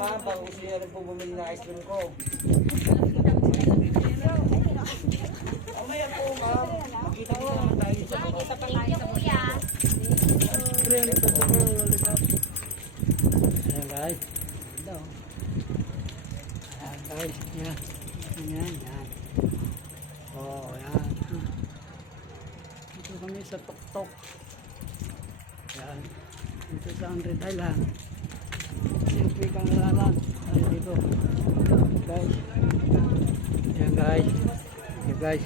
ma'am, pag gusto niyo rin po bumili ng ice cream ko. Mamaya po ma'am, makita ko naman tayo sa mga. Thank you, kuya. Ayan guys. Ito. Ayan guys. Yan. Yan. Yan. Oh, yan. Dito kami sa tuktok. Yan. Dito sa Andre Island. Simple kang lalang. Ayan dito. Guys. Ayan guys. Ayan guys.